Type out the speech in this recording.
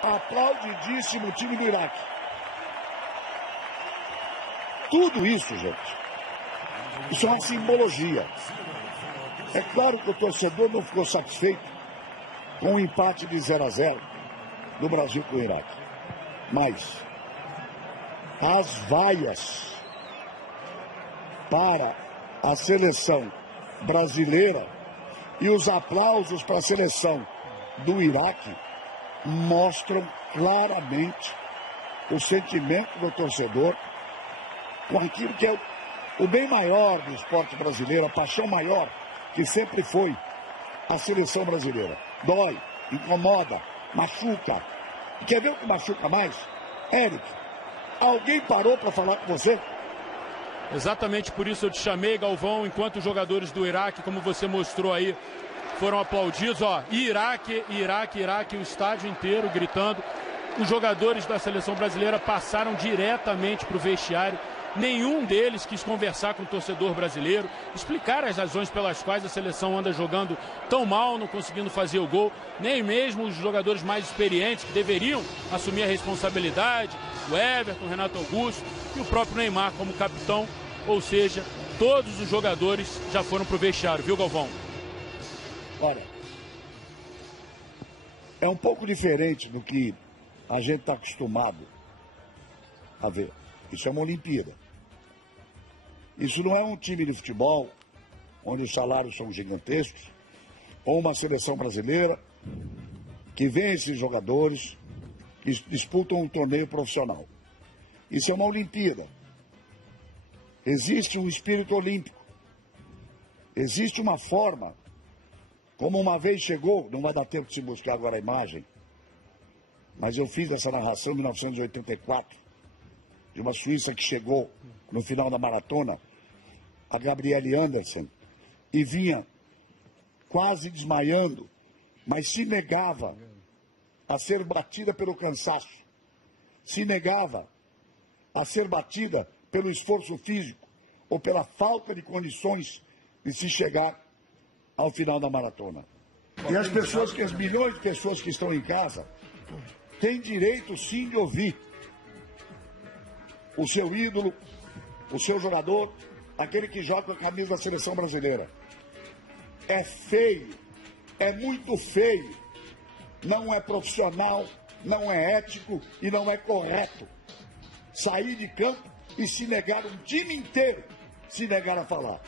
Aplaudidíssimo time do Iraque. Tudo isso, gente, isso é uma simbologia. É claro que o torcedor não ficou satisfeito com o empate de 0-0 do Brasil com o Iraque. Mas as vaias para a seleção brasileira e os aplausos para a seleção do Iraque mostram claramente o sentimento do torcedor com aquilo que é o bem maior do esporte brasileiro, a paixão maior que sempre foi a seleção brasileira. Dói, incomoda, machuca. E quer ver o que machuca mais? Eric, alguém parou para falar com você? Exatamente por isso eu te chamei, Galvão, enquanto os jogadores do Iraque, como você mostrou aí, foram aplaudidos, ó, Iraque, Iraque, Iraque, o estádio inteiro gritando. Os jogadores da seleção brasileira passaram diretamente para o vestiário. Nenhum deles quis conversar com o torcedor brasileiro, explicar as razões pelas quais a seleção anda jogando tão mal, não conseguindo fazer o gol. Nem mesmo os jogadores mais experientes, que deveriam assumir a responsabilidade, o Everton, o Renato Augusto e o próprio Neymar como capitão. Ou seja, todos os jogadores já foram para o vestiário, viu, Galvão? Olha, é um pouco diferente do que a gente está acostumado a ver. Isso é uma Olimpíada. Isso não é um time de futebol onde os salários são gigantescos, ou uma seleção brasileira que vê esses jogadores que disputam um torneio profissional. Isso é uma Olimpíada. Existe um espírito olímpico. Existe uma forma, como uma vez chegou, não vai dar tempo de se buscar agora a imagem, mas eu fiz essa narração em 1984, de uma suíça que chegou no final da maratona, a Gabriele Andersen, e vinha quase desmaiando, mas se negava a ser batida pelo cansaço, se negava a ser batida pelo esforço físico ou pela falta de condições de se chegar ao final da maratona. E as pessoas, as milhões de pessoas que estão em casa, têm direito sim de ouvir o seu ídolo, o seu jogador, aquele que joga com a camisa da seleção brasileira. É feio, é muito feio, não é profissional, não é ético e não é correto sair de campo e se negar, um time inteiro se negar a falar.